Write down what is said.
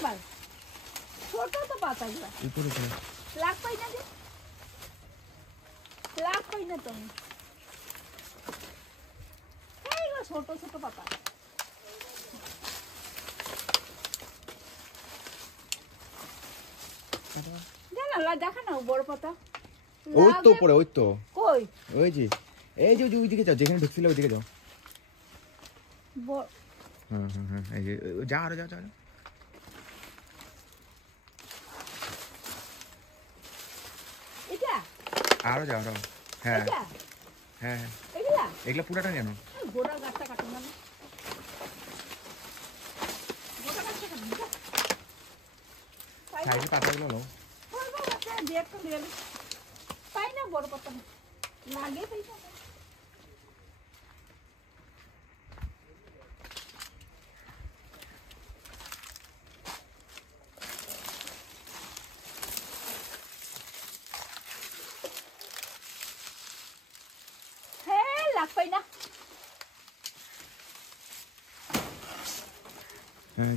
আবার ছোট তো পাতাগুলো উপরে তো লাগ পাই না যে লাগ পাই না তুমি এইগুলো ছোট ছোট পাতা জানা দেখা না বড় পাতা ওই তো পড়ে ওই তো কই ওই যে এই যে ওইদিকে যাও যেখানে ঢুকছিলে ওইদিকে যাও হুম এই যে যা আরো যাও যাও এটা আরো যাও আরো হ্যাঁ এটা হ্যাঁ এগুলা এগুলা পুরাটা জানো গোড়া গাছটা কাটুন না গোড়া গাছটা কাটুন সাইডে পাতাগুলো নাও বড় গাছটা দিয়ে একটু দিয়ে পাই না বড় পাতা লাগে পাই না লাগ পাই না হ্যাঁ